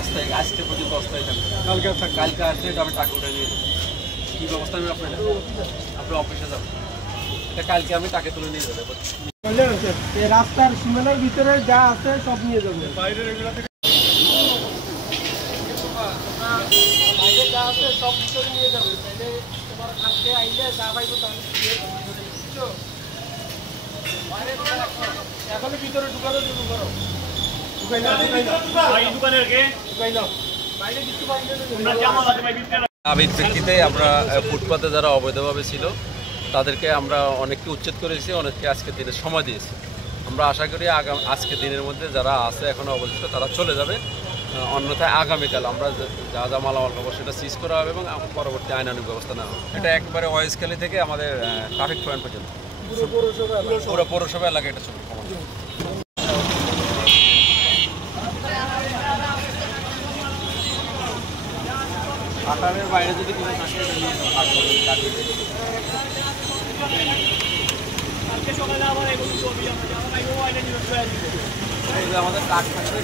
অস্থায়ী আজকে পর্যন্ত অস্থায়ী থাকবে, কালকে আসলে এটা আমি টাকা উঠে নিয়ে যাবো। কী ব্যবস্থা আমি আপনার অফিসে যাবো, এটা কালকে আমি টাকা তুলে নিয়ে যাবো। রাস্তার সীমানার ভিতরে যা আছে সব নিয়ে যাবে, বাইরের এগুলো থেকে বাইরে যা আছে সব ভিতরে নিয়ে যাবে। তাহলে তোমার কালকে আইলে যা পাইবো তাহলে এখন ভিতরে ঢুকানো শুরু করো। আবির প্রেক্ষিতে আমরা ফুটপাতে যারা অবৈধভাবে ছিল তাদেরকে আমরা অনেককে উচ্ছেদ করেছি, অনেককে আজকের দিনে সময় দিয়েছি। আমরা আশা করি আজকের দিনের মধ্যে যারা আছে এখনো অবশিষ্ট তারা চলে যাবে, অন্যথায় আগামীকাল আমরা যা যা মালামাল পাবো সেটা সিজ করা হবে এবং পরবর্তী আইনানুগ ব্যবস্থা নেওয়া হবে। এটা একবারে ওয়াইজখালী থেকে আমাদের ট্রাফিক পয়েন্ট পর্যন্ত পুরো পৌরসভা এলাকায় এটা চলবে। আটারের বাইরে যদি কোনো থাকে আমাদের কাঠ থাকবে।